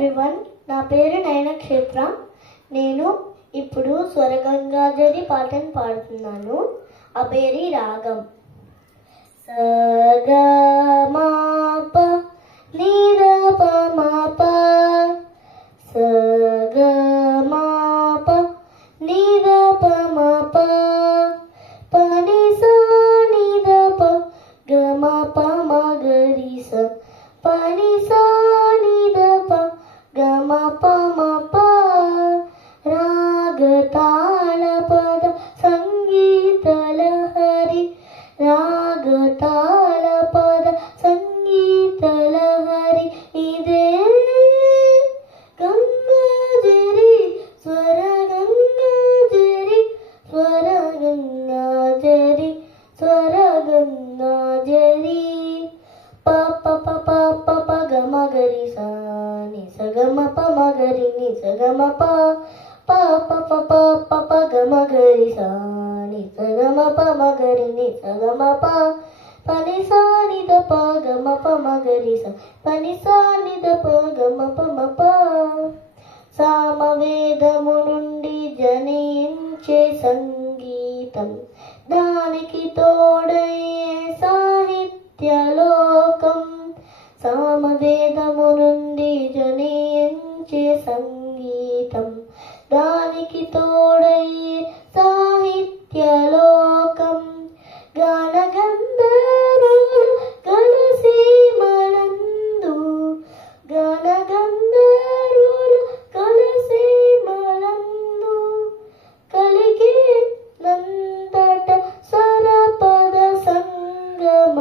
Everyone, నా పేరు నయనక్షేత్ర. నేను ఇప్పుడు స్వరగంగాధరి పాటను పాడుతున్నాను. అబేరి రాగం. సగ మాప నీరప మాప, సగ మాప నీరప మాప, పని సా నిదప గమ ప మగరి స, పని సా నిదప గమ ప మప, రాగ తాళ పద సంగీత లహరి, రాగ తాళ పద సంగీత లహరి. ఇదే గంగాజరి స్వర గంగాజరి, స్వర గంగాజరి, స్వర గంగాజరి. ప ప ప ప ప ప గ మ గరి సా ని స గ మ ప మ గరి ని స గ మ ప, ప ప ప ప ప ప గ మ గరి సా ని స గ మ ప మ గరి ని స గ మ ప, పని సా ని ద ప గ మ ప మ గరి స, పని సా ని ద ప గ మ ప మ ప. సామవేదము నుండి జనించే సంగీతం, దానికి తోడయ్యే సాహిత్యలోకం. సామవేదము నుండి జనించే సంగీతం, దానికి తోడయ్యే సాహిత్యలోకం. గణగంధర్వులు కలసి మనందు, గణగంధర్వులు కలసి మనందు, కలిగే నంతట స్వరపద సంగమ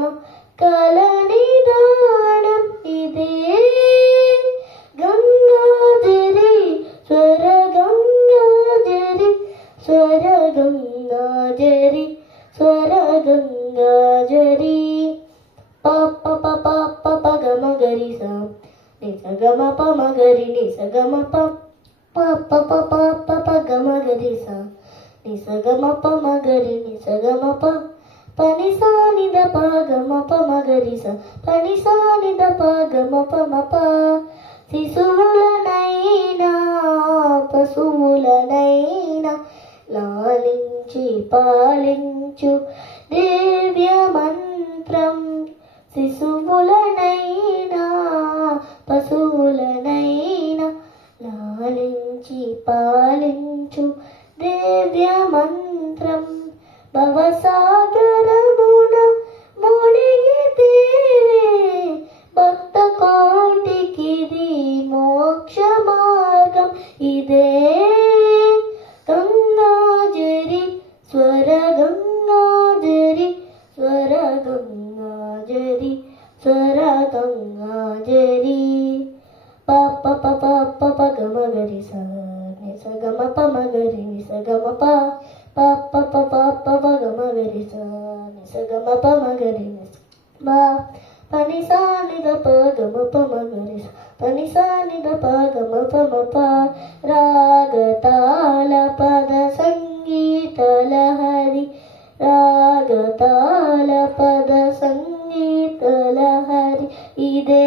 కలనిదానం. ఇదే గంగాజరి స్వర గంగాజరి, స్వర గంగాజరి, స్వర గంగాజరి. ప ప ప ప ప ప గ మ గరి స ని స గ మ ప మ గరి ని స గ మ ప, ప ప ప ప ప ప గ మ గరి స ని స గ మ ప మ గరి ని స గ మ ప, పని సా ని ద ప గ మ ప మ గరి స, పని సా ని ద ప గ మ ప మ ప. శిశువులనైనా పశువులనైనా లాలించి పాలించు దివ్య మంత్రం. శిశువులనైనా పశువులనైనా లాలించి పాలించు దివ్య మంత్రం. భవసాగరమున మునిగితే భక్త కోటికిది మోక్ష మార్గం. ఇదే గంగాజరి స్వర గంగాజరి, స్వర గంగాజరి, స్వర గంగాజరి. ప ప ప ప ప ప గ మ గరి స ని స గ మ ప మ గరి ని స గ మ ప, ప ప ప ప ప ప గ మ గరి స ని స గ మ ప మ గరి ని స మ, పని సా ని ద ప గ మ ప మ గరి స, పని సా ని ద ప గ మ ప మ ప, రాగ తాళ పద సంగీత లహరి, రాగ తాళ పద సంగీత లహరి. ఇదే